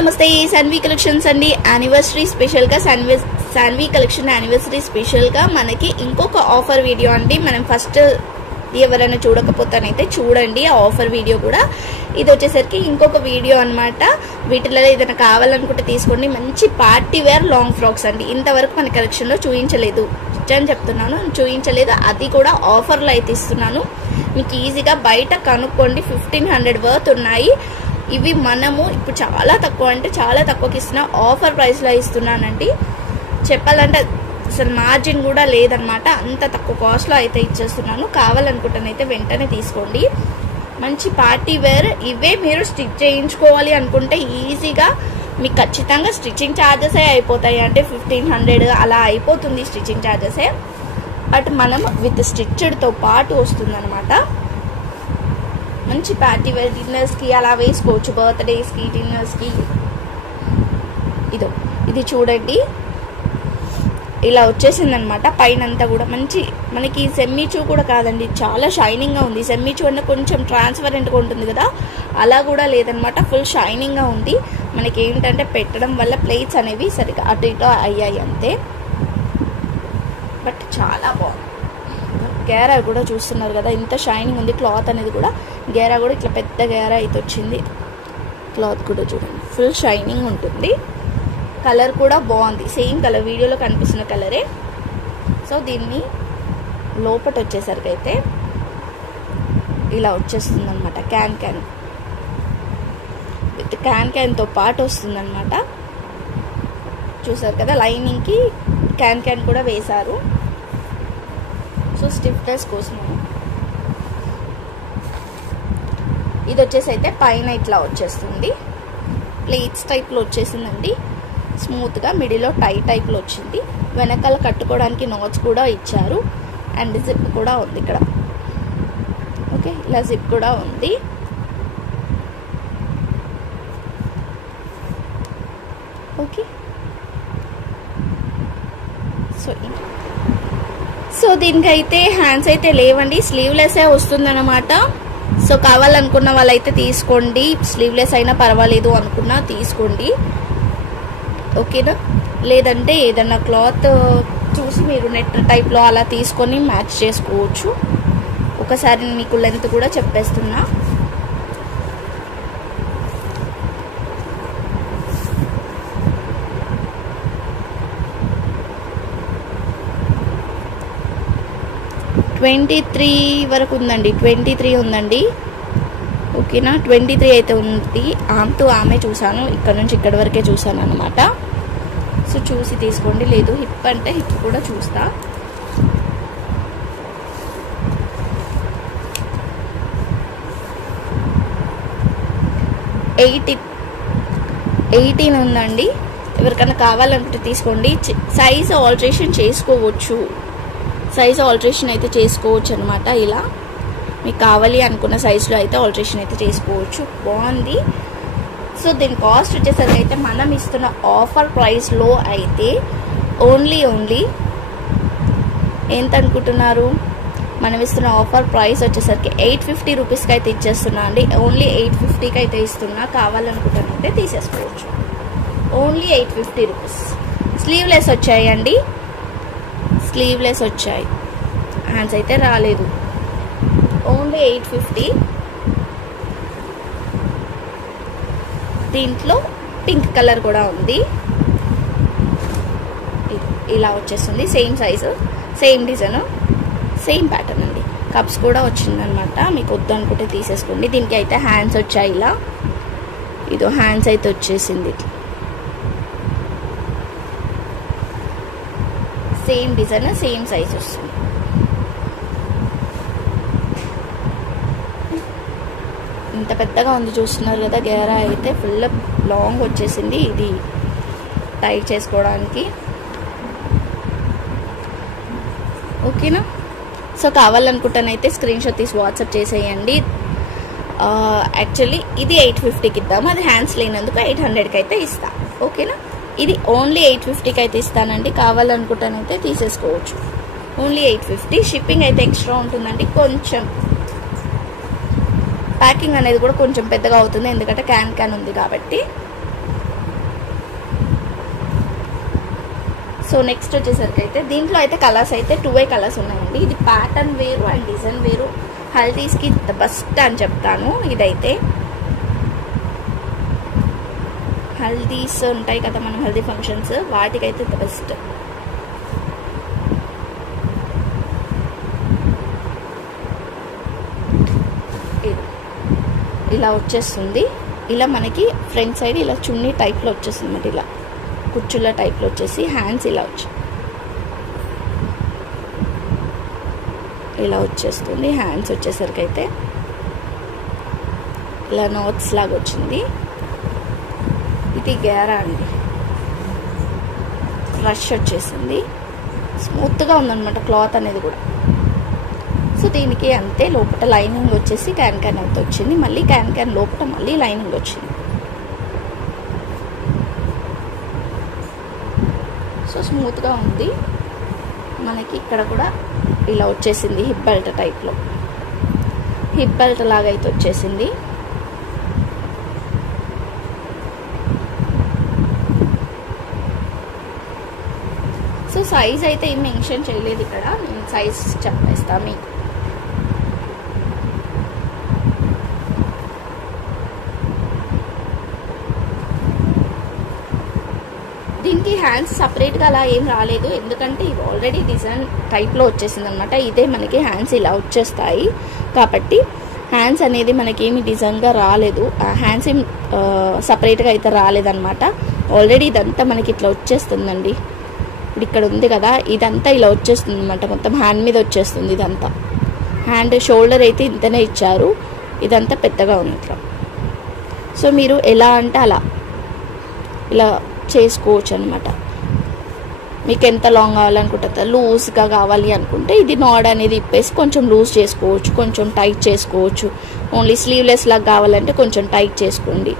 నమస్తే సాన్వి కలెక్షన్స్ అండి. Anniversary special గా సాన్వి కలెక్షన్ యానివర్సరీ స్పెషల్ గా మనకి ఇంకొక ఆఫర్ వీడియో అండి. మనం ఫస్ట్ ఎవరైనా చూడకపోతానైతే చూడండి ఆ ఆఫర్ వీడియో కూడా. ఇది వచ్చేసరికి ఇంకొక వీడియో అన్నమాట. వీటిలో ఏదైనా కావాలనుకుంటే తీసుకోండి. మంచి పార్టీ వేర్ లాంగ్ ఫ్రాక్స్ అండి. ఇంతవరకు మన కలెక్షన్ లో చూపించలేదు అని చెప్తున్నాను, చూపించలేదు. అది కూడా ఆఫర్ లో అయితే ఇస్తున్నాను. మీకు ఈజీగా బయట కనుక్కోండి. 1500 వర్త్ ఉన్నాయి. ఇవి మనము ఇప్పుడు చాలా తక్కువ అంటే చాలా తక్కువకి ఇస్తున్నా, ఆఫర్ ప్రైస్ లో ఇస్తున్నానండి. చెప్పాలంటే అసలు మార్జిన్ కూడా లేదనమాట. అంత తక్కువ కాస్ట్ లో అయితే ఇచ్చేస్తున్నాను. కావాలనుకుంటానైతే వెంటనే తీసుకోండి. మంచి పార్టీ వేర్. ఇవే మీరు స్టిచ్ చేయించుకోవాలి అనుకుంటే ఈజీగా మీకు ఖచ్చితంగా స్టిచ్చింగ్ ఛార్జెసే అయిపోతాయి. అంటే 1500 అలా అయిపోతుంది స్టిచ్చింగ్ ఛార్జెసే. బట్ మనం విత్ స్టిచ్డ్తో పాటు వస్తుంది అనమాట. మంచి పార్టీ వేర్ డిన్నర్స్కి అలా వేసుకోవచ్చు, బర్త్డేస్కి డిన్నర్స్కి. ఇది చూడండి ఇలా వచ్చేసింది అనమాట. పైన అంతా కూడా మంచి మనకి సెమ్మీచూ కూడా కాదండి, చాలా షైనింగ్గా ఉంది. సెమ్మీచూ అంటే కొంచెం ట్రాన్స్పరెంట్గా ఉంటుంది కదా, అలా కూడా లేదనమాట. ఫుల్ షైనింగ్గా ఉంది. మనకి ఏంటంటే పెట్టడం వల్ల ప్లేట్స్ అనేవి సరిగ్గా అటు ఇటు అయ్యాయి అంతే. బట్ చాలా బాగుంది. గేరా కూడా చూస్తున్నారు కదా, ఇంత షైనింగ్ ఉంది. క్లాత్ అనేది కూడా గేరా కూడా ఇట్లా పెద్ద గేరా అయితే వచ్చింది. క్లాత్ కూడా చూడండి ఫుల్ షైనింగ్ ఉంటుంది. కలర్ కూడా బాగుంది, సేమ్ కలర్ వీడియోలో కనిపిస్తున్న కలరే. సో దీన్ని లోపట వచ్చేసరికి అయితే ఇలా వచ్చేస్తుంది అనమాట. క్యాన్ విత్ క్యాన్తో పాటు వస్తుంది అనమాట. చూసారు కదా, లైనింగ్కి క్యాన్ కూడా వేశారు. సో స్టిఫ్నెస్ కోసం ఇది వచ్చేసి అయితే పైన ఇట్లా వచ్చేస్తుంది. ప్లేట్స్ టైప్లో వచ్చేసిందండి. స్మూత్గా మిడిల్లో టై టైప్లో వచ్చింది. వెనకాల కట్టుకోవడానికి నాట్స్ కూడా ఇచ్చారు. అండ్ జిప్ కూడా ఉంది ఇక్కడ. ఓకే, ఇలా జిప్ కూడా ఉంది. ఓకే, సో దీనికైతే హ్యాండ్స్ అయితే లేవండి, స్లీవ్లెస్సే వస్తుందన్నమాట. సో కావాలనుకున్న వాళ్ళైతే తీసుకోండి. స్లీవ్లెస్ అయినా పర్వాలేదు అనుకున్నా తీసుకోండి, ఓకేనా. లేదంటే ఏదన్నా క్లాత్ చూసి మీరు నెట్ టైప్లో అలా తీసుకొని మ్యాచ్ చేసుకోవచ్చు. ఒకసారి మీకు లెంత్ కూడా చెప్పేస్తున్నా. ట్వంటీ వరకు ఉందండి, 23 ఉందండి. ఓకేనా, 23 అయితే ఉంది. ఆమె చూసాను, ఇక్కడ నుంచి ఇక్కడ వరకే చూసాను అనమాట. సో చూసి తీసుకోండి. లేదు హిప్ అంటే హిప్ కూడా చూస్తా. ఎయిటీన్ ఉందండి. ఎవరికైనా కావాలనుకుంటే తీసుకోండి. సైజ్ ఆల్టరేషన్ చేసుకోవచ్చు, అయితే చేసుకోవచ్చు అనమాట. ఇలా మీకు కావాలి అనుకున్న సైజులో అయితే ఆల్టరేషన్ అయితే చేసుకోవచ్చు. బాగుంది. సో దీని కాస్ట్ వచ్చేసరికి అయితే మనం ఇస్తున్న ఆఫర్ ప్రైస్లో అయితే ఓన్లీ ఎంత అనుకుంటున్నారు? మనం ఇస్తున్న ఆఫర్ ప్రైస్ వచ్చేసరికి 850 రూపీస్కి అయితే ఇచ్చేస్తున్నా అండి. ఓన్లీ 850కి అయితే ఇస్తున్నా. కావాలనుకుంటానంటే తీసేసుకోవచ్చు. Only 850 rupees. స్లీవ్లెస్ వచ్చాయండి, స్లీవ్లెస్ వచ్చాయి. హ్యాండ్స్ అయితే రాలేదు. ఓన్లీ 850. దీంట్లో పింక్ కలర్ కూడా ఉంది. ఇలా వచ్చేస్తుంది. Same size, same design, same pattern అండి. కప్స్ కూడా వచ్చిందనమాట. మీకు వద్దు అనుకుంటే తీసేసుకోండి. దీనికి అయితే హ్యాండ్స్ వచ్చాయి. ఇలా ఇదో హ్యాండ్స్ అయితే వచ్చేసింది. సేమ్ డిజైన్, సేమ్ సైజ్ వస్తుంది. ఇంత పెద్దగా ఉంది చూస్తున్నారు కదా. గేరా అయితే ఫుల్ లాంగ్ వచ్చేసింది. ఇది టై చేసుకోవడానికి. ఓకేనా. సో కావాలనుకుంటానైతే స్క్రీన్ షాట్ తీసి వాట్సాప్ చేసేయండి. యాక్చువల్లీ ఇది 850కి ఇద్దాము, అది హ్యాండ్స్ లేనందుకు 800కి అయితే ఇస్తా. ఓకేనా. ఇది ఓన్లీ 850కి అయితే ఇస్తానండి. కావాలనుకుంటానైతే తీసేసుకోవచ్చు. ఓన్లీ 850. షిప్పింగ్ అయితే ఎక్స్ట్రా ఉంటుందండి. కొంచెం ప్యాకింగ్ అనేది కూడా కొంచెం పెద్దగా అవుతుంది, ఎందుకంటే క్యాన్ ఉంది కాబట్టి. సో నెక్స్ట్ వచ్చేసరికి అయితే దీంట్లో అయితే కలర్స్ అయితే 2 కలర్స్ ఉన్నాయండి. ఇది ప్యాటర్న్ వేరు అండ్ డిజైన్ వేరు. హల్దీస్కి ద బెస్ట్ అని చెప్తాను. ఇదైతే హల్దీస్ ఉంటాయి కదా మనం, హల్దీ ఫంక్షన్స్, వాటికైతే ద బెస్ట్. ఇలా వచ్చేస్తుంది. ఇలా మనకి ఫ్రంట్ సైడ్ ఇలా చున్నీ టైప్లో వచ్చేస్తుంది అన్నమాట. ఇలా కుచ్చుల టైప్లో వచ్చేసి హ్యాండ్స్ ఇలా వచ్చేస్తుంది. హ్యాండ్స్ వచ్చేసరికి అయితే ఇలా నోట్స్ లాగా వచ్చింది. ఇది గేరా అండి, రష్ వచ్చేసింది. స్మూత్గా ఉందన్నమాట క్లాత్ అనేది కూడా. సో దీనికి అంతే, లోపల లైనింగ్ వచ్చేసి క్యాన్ అయితే వచ్చింది. మళ్ళీ క్యాన్ లోపల మళ్ళీ లైనింగ్ వచ్చింది. సో స్మూత్గా ఉంది. మనకి ఇక్కడ కూడా ఇలా వచ్చేసింది హిప్ బెల్ట్ టైప్లో, హిప్ బెల్ట్ లాగా అయితే వచ్చేసింది. సో సైజ్ అయితే ఏం మెన్షన్ చేయలేదు ఇక్కడ, నేను సైజ్ చెప్పేస్తా మీకు. దీనికి హ్యాండ్స్ సపరేట్గా అలా ఏం రాలేదు, ఎందుకంటే ఇది ఆల్రెడీ డిజైన్ టైప్లో వచ్చేసింది అనమాట. ఇదే మనకి హ్యాండ్స్ ఇలా వచ్చేస్తాయి కాబట్టి హ్యాండ్స్ అనేది మనకి ఏమి డిజైన్గా రాలేదు. హ్యాండ్స్ ఏం సపరేట్గా అయితే రాలేదన్నమాట. ఆల్రెడీ ఇదంతా మనకి ఇట్లా వచ్చేస్తుందండి. ఇప్పుడు ఇక్కడ ఉంది కదా, ఇదంతా ఇలా వచ్చేస్తుంది అనమాట. మొత్తం హ్యాండ్ మీద వచ్చేస్తుంది ఇదంతా. హ్యాండ్ షోల్డర్ అయితే ఇంతనే ఇచ్చారు, ఇదంతా పెద్దగా ఉంది ఇట్లా. సో మీరు ఎలా అంటే అలా ఇలా చేసుకోవచ్చు అనమాట. మీకు ఎంత లాంగ్ కావాలనుకుంటే, లూజ్గా కావాలి అనుకుంటే ఇది నాడ్ అనేది ఇప్పేసి కొంచెం లూజ్ చేసుకోవచ్చు, కొంచెం టైట్ చేసుకోవచ్చు. ఓన్లీ స్లీవ్లెస్ లాగా కావాలంటే కొంచెం టైట్ చేసుకోండి.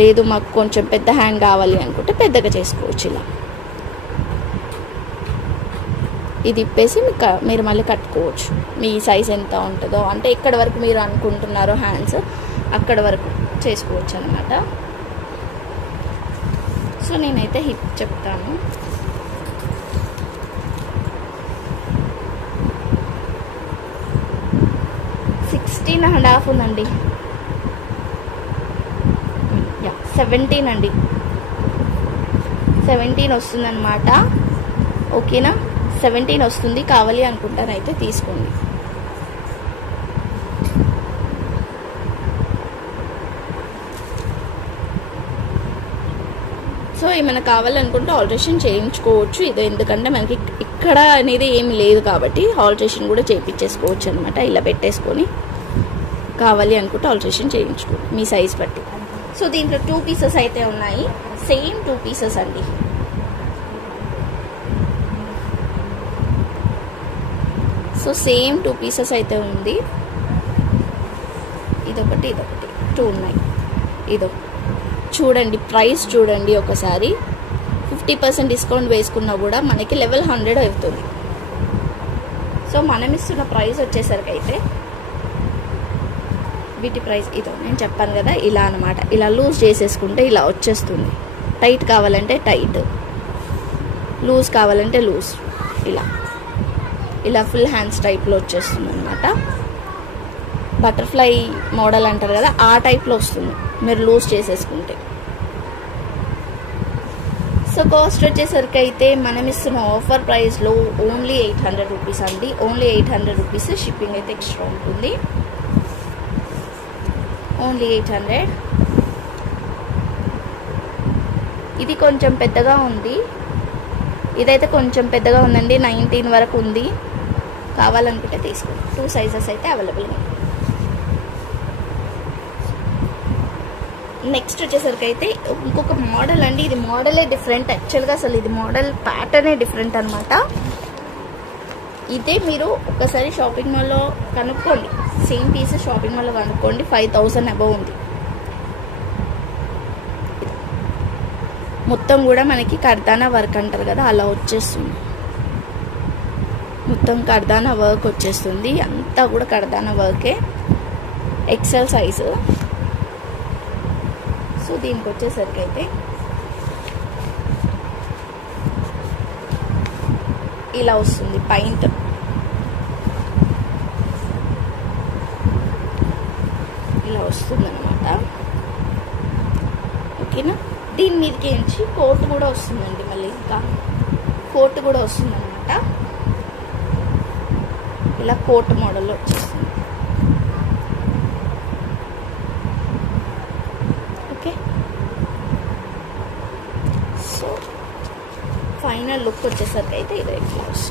లేదు మాకు కొంచెం పెద్ద హ్యాండ్ కావాలి అనుకుంటే పెద్దగా చేసుకోవచ్చు. ఇలా ఇది ఇప్పేసి మీరు మళ్ళీ కట్టుకోవచ్చు. మీ సైజ్ ఎంత ఉంటుందో, అంటే ఎక్కడి వరకు మీరు అనుకుంటున్నారో హ్యాండ్స్ అక్కడ వరకు చేసుకోవచ్చు అనమాట. సో నేనైతే హిప్ చెప్తాను. సిక్స్టీన్ అండ్ హాఫ్ ఉందండి. 17 అండి, 17 వస్తుంది అనమాట. ఓకేనా, 17 వస్తుంది. కావాలి అనుకుంటానైతే తీసుకోండి. సో ఏమైనా కావాలనుకుంటే ఆల్టరేషన్ చేయించుకోవచ్చు. ఇది ఎందుకంటే మనకి ఇక్కడ అనేది ఏమి లేదు కాబట్టి ఆల్టరేషన్ కూడా చేయించేసుకోవచ్చు అనమాట. ఇలా పెట్టేసుకొని కావాలి అనుకుంటే ఆల్టరేషన్ చేయించుకోండి మీ సైజ్ బట్టి. సో దీంట్లో 2 పీసెస్ అయితే ఉన్నాయి, సేమ్ 2 పీసెస్ అండి. సో సేమ్ 2 పీసెస్ అయితే ఉంది. ఇదొకటి 2 ఉన్నాయి. ఇదో చూడండి, ప్రైస్ చూడండి ఒకసారి. 50% డిస్కౌంట్ వేసుకున్నా కూడా మనకి లెవెల్ 100 అవుతుంది. సో మనం ఇస్తున్న ప్రైస్ వచ్చేసరికి అయితే వీటి ప్రైస్ ఇదో నేను చెప్పాను కదా, ఇలా అనమాట. ఇలా లూజ్ చేసేసుకుంటే ఇలా వచ్చేస్తుంది. టైట్ కావాలంటే టైట్, లూజ్ కావాలంటే లూజ్. ఇలా ఫుల్ హ్యాండ్స్ టైప్లో వచ్చేస్తుంది అనమాట. బటర్ఫ్లై మోడల్ అంటారు కదా, ఆ టైప్లో వస్తుంది మీరు లూజ్ చేసేసుకుంటే. సో కాస్ట్ వచ్చేసరికి అయితే మనం ఇస్తున్న ఆఫర్ ప్రైస్లో ఓన్లీ 800 రూపీస్ అండి. Only 800 rupees. షిప్పింగ్ అయితే ఎక్స్ట్రా ఉంటుంది. ఓన్లీ 800. ఇది కొంచెం పెద్దగా ఉంది, ఇదైతే కొంచెం పెద్దగా ఉందండి. 19 వరకు ఉంది. కావాలనుకుంటే తీసుకోండి. 2 సైజెస్ అయితే అవైలబుల్గా ఉంది. నెక్స్ట్ వచ్చేసరికి అయితే ఇంకొక మోడల్ అండి. ఇది మోడలే డిఫరెంట్ యాక్చువల్గా, అసలు ఇది మోడల్ ప్యాటర్నే డిఫరెంట్ అనమాట. ఇదే మీరు ఒకసారి షాపింగ్ మాల్లో కనుక్కోండి, సేమ్ పీసెస్ షాపింగ్ మాల్లో కనుక్కోండి. 5000 అబవ్ ఉంది. మొత్తం కూడా మనకి కర్దానా వర్క్ అంటారు కదా, అలా వచ్చేస్తుంది. మొత్తం కర్దానా వర్క్ వచ్చేస్తుంది. అంతా కూడా కర్దానా వర్కే. XL size. సో దీనికి వచ్చేసరికి అయితే ఇలా వస్తుంది పాయింట్. ఇలా వస్తుంది అనమాట. ఓకేనా. దీని మీదకి నుంచి కోట్ కూడా వస్తుందండి. మళ్ళీ ఇంకా కోట్ కూడా వస్తుంది అనమాట. ఇలా కోట్ మోడల్లో వచ్చేస్తుంది. ఓకే. సో ఫైనల్ లుక్ వచ్చేసరికి అయితే ఇదే బ్లౌజ్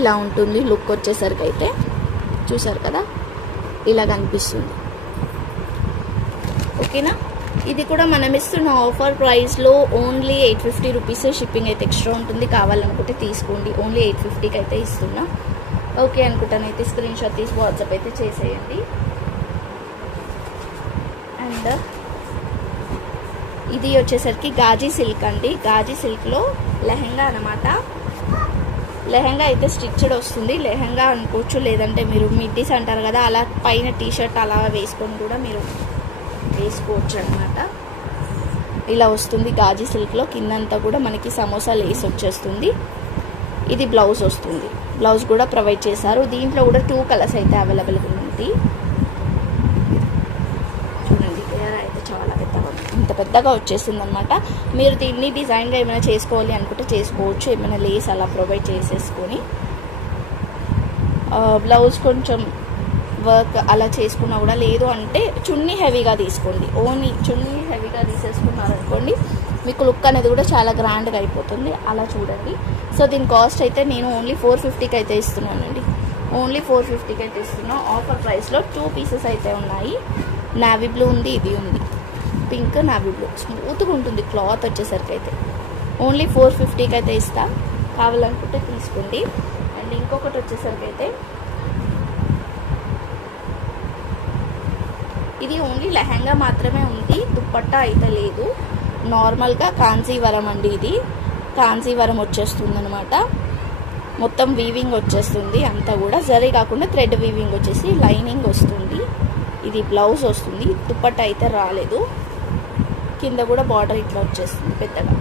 ఇలా ఉంటుంది. లుక్ వచ్చేసరికి అయితే చూసారు కదా, ఇలా కనిపిస్తుంది. ఓకేనా. ఇది కూడా మనం ఇస్తున్న ఆఫర్ ప్రైస్లో ఓన్లీ 850 రూపీస్. షిప్పింగ్ అయితే ఎక్స్ట్రా ఉంటుంది. కావాలనుకుంటే తీసుకోండి. ఓన్లీ 850కి అయితే ఇస్తున్నా. ఓకే అనుకుంటానైతే స్క్రీన్ షాట్ తీసి వాట్సాప్ అయితే చేసేయండి. అండ్ ఇది వచ్చేసరికి గాజీ సిల్క్ అండి. గాజీ సిల్క్లో లెహెంగా అనమాట. లెహెంగా అయితే స్టిచ్డ్ వస్తుంది. లెహెంగా అనుకోవచ్చు, లేదంటే మీరు మిడ్డీస్ అంటారు కదా, అలా పైన టీషర్ట్ అలా వేసుకొని కూడా మీరు వేసుకోవచ్చు అనమాట. ఇలా వస్తుంది గాజీ సిల్క్లో. కిందంతా కూడా మనకి సమోసా లేస్ వచ్చేస్తుంది. ఇది బ్లౌజ్ వస్తుంది. బ్లౌజ్ కూడా ప్రొవైడ్ చేశారు. దీంట్లో కూడా 2 కలర్స్ అయితే అవైలబుల్గా ఉంది. చూడండి, క్లియర్ అయితే చాలా పెద్దగా, ఇంత పెద్దగా వచ్చేస్తుంది అనమాట. మీరు దీన్ని డిజైన్గా ఏమైనా చేసుకోవాలి అనుకుంటే చేసుకోవచ్చు. ఏమైనా లేస్ అలా ప్రొవైడ్ చేసేసుకొని బ్లౌజ్ కొంచెం వర్క్ అలా చేసుకున్నా కూడా, లేదు అంటే చున్నీ హెవీగా తీసుకోండి. ఓన్లీ చున్నీ హెవీగా తీసేసుకున్నారనుకోండి, మీకు లుక్ అనేది కూడా చాలా గ్రాండ్గా అయిపోతుంది. అలా చూడండి. సో దీని కాస్ట్ అయితే నేను ఓన్లీ 450కి అయితే ఇస్తున్నానండి. ఓన్లీ 450కి అయితే ఇస్తున్నా. ఆఫర్ ప్రైస్లో 2 పీసెస్ అయితే ఉన్నాయి. నావీ బ్లూ ఉంది, ఇది ఉంది, పింక్ నావీ బ్లూ. స్మూత్గా ఉంటుంది క్లాత్ వచ్చేసరికి అయితే. ఓన్లీ 450కి అయితే ఇస్తా. కావాలనుకుంటే తీసుకోండి. అండ్ ఇంకొకటి వచ్చేసరికి అయితే ఇది ఓన్లీ లెహంగా మాత్రమే ఉంది. దుప్పట్టా అయితే లేదు. నార్మల్గా కాంజీవరం అండి. ఇది కాంజీవరం వచ్చేస్తుంది అనమాట. మొత్తం వీవింగ్ వచ్చేస్తుంది. అంతా కూడా జరీ కాకుండా థ్రెడ్ వీవింగ్ వచ్చేసి లైనింగ్ వస్తుంది. ఇది బ్లౌజ్ వస్తుంది. దుప్పట్టా అయితే రాలేదు. కింద కూడా బార్డర్ ఇట్లా వచ్చేస్తుంది పెద్దగా.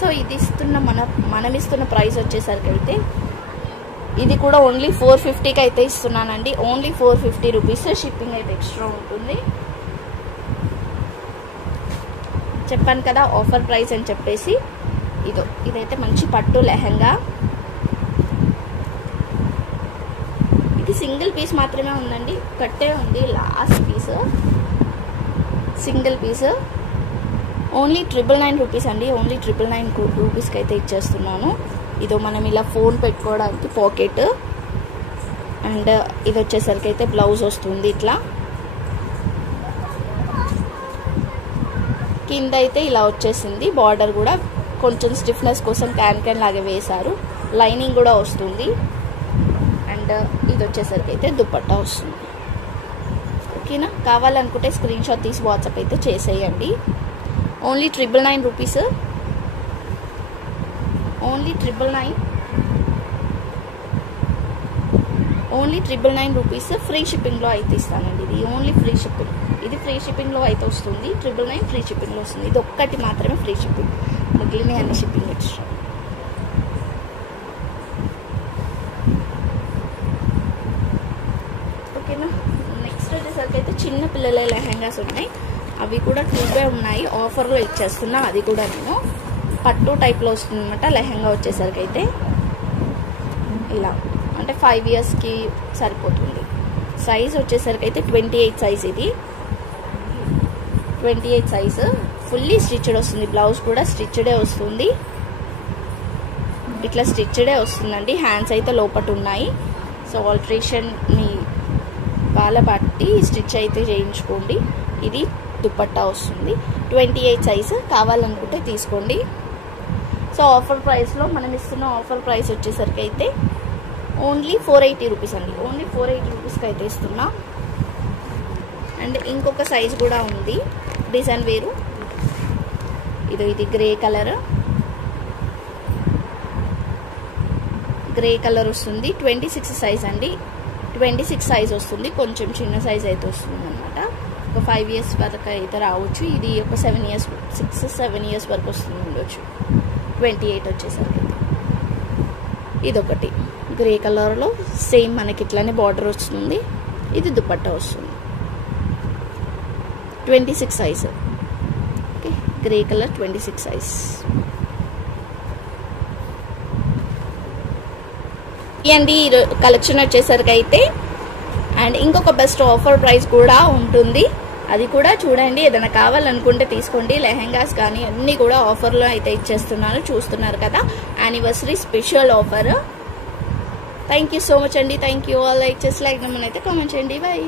సో ఇది మనం ఇస్తున్న ప్రైస్ వచ్చేసరికి అయితే ఇది కూడా ఓన్లీ 450కి అయితే ఇస్తున్నానండి. Only 450 rupees. షిప్పింగ్ అయితే ఎక్స్ట్రా ఉంటుంది. చెప్పాను కదా ఆఫర్ ప్రైస్ అని చెప్పేసి. ఇదైతే మంచి పట్టు లెహంగా. ఇది సింగిల్ పీస్ మాత్రమే ఉందండి. కట్టే ఉంది last piece, single piece. Only 999 rupees అండి. ఓన్లీ 999 రూపీస్కి అయితే ఇచ్చేస్తున్నాను. ఇదో మనం ఇలా ఫోన్ పెట్టుకోవడానికి పాకెట్. అండ్ ఇది వచ్చేసరికి అయితే బ్లౌజ్ వస్తుంది ఇట్లా. కింద అయితే ఇలా వచ్చేసింది. బార్డర్ కూడా కొంచెం స్టిఫ్నెస్ కోసం క్యాన్ లాగా వేశారు. లైనింగ్ కూడా వస్తుంది. అండ్ ఇది వచ్చేసరికి అయితే దుపట్టా వస్తుంది. ఓకేనా. కావాలనుకుంటే స్క్రీన్ షాట్ తీసి వాట్సాప్ అయితే చేసేయండి. Only 999 rupees. Only 999. Only 999 rupees. Free షిప్పింగ్లో అయితే ఇస్తానండి. ఇది ఓన్లీ ఫ్రీ షిప్పింగ్. ఇది ఫ్రీ షిప్పింగ్లో అయితే వస్తుంది. 999 ఫ్రీ షిప్పింగ్లో వస్తుంది. ఇది ఒక్కటి మాత్రమే ఫ్రీ షిప్పింగ్. మిగిలిన అన్ని షిప్పింగ్ ఎక్స్ట్రా. ఓకేనా. నెక్స్ట్ వచ్చేసరికి అయితే చిన్న పిల్లల లెహంగాస్ ఉన్నాయి. అవి కూడా 2 ఉన్నాయి. ఆఫర్లో ఇచ్చేస్తున్నా. అది కూడా నేను పట్టు టైప్లో వస్తుంది అనమాట. లెహంగా వచ్చేసరికి అయితే ఇలా, అంటే 5 ఇయర్స్కి సరిపోతుంది. సైజ్ వచ్చేసరికి అయితే 28 సైజ్. ఇది 28 సైజు. ఫుల్లీ స్టిచ్డ్ వస్తుంది. బ్లౌజ్ కూడా స్టిచ్డే వస్తుంది. ఇట్లా స్టిచ్డే వస్తుందండి. హ్యాండ్స్ అయితే లోపట ఉన్నాయి. సో ఆల్టరేషన్ మీ వాళ్ళ బట్టి స్టిచ్ అయితే చేయించుకోండి. ఇది దుపట్టా వస్తుంది. 28 సైజు. కావాలనుకుంటే తీసుకోండి. సో ఆఫర్ ప్రైస్లో మనం ఇస్తున్న ఆఫర్ ప్రైస్ వచ్చేసరికి అయితే ఓన్లీ 480 రూపీస్ అండి. ఓన్లీ 480 రూపీస్కి అయితే ఇస్తున్నా. అండ్ ఇంకొక సైజ్ కూడా ఉంది. డిజైన్ వేరు. ఇది గ్రే కలర్. గ్రే కలర్ వస్తుంది. 26 సైజ్ అండి. 26 సైజ్ వస్తుంది. కొంచెం చిన్న సైజ్ అయితే వస్తుంది అనమాట. ఒక 5 years వరకు అయితే రావచ్చు. ఇది ఒక 7 years 6-7 years వరకు వస్తుంది ఉండొచ్చు. 28 వచ్చేసరికి. ఇదొకటి గ్రే కలర్లో సేమ్ మనకి ఇట్లానే బార్డర్ వస్తుంది. ఇది దుపట్టా వస్తుంది. 26 size. Okay, grey colour 26 size. అండి ఈ కలెక్షన్ వచ్చేసరికి అయితే. అండ్ ఇంకొక బెస్ట్ ఆఫర్ ప్రైస్ కూడా ఉంటుంది, అది కూడా చూడండి. ఏదైనా కావాలనుకుంటే తీసుకోండి. లెహెంగాస్ కానీ అన్నీ కూడా ఆఫర్లో అయితే ఇచ్చేస్తున్నాను, చూస్తున్నారు కదా. Anniversary special offer. Thank you so much అండి. Thank you all. లైక్ చేసి లైక్ నెంబర్ అయితే కామెంట్ చేయండి. బై.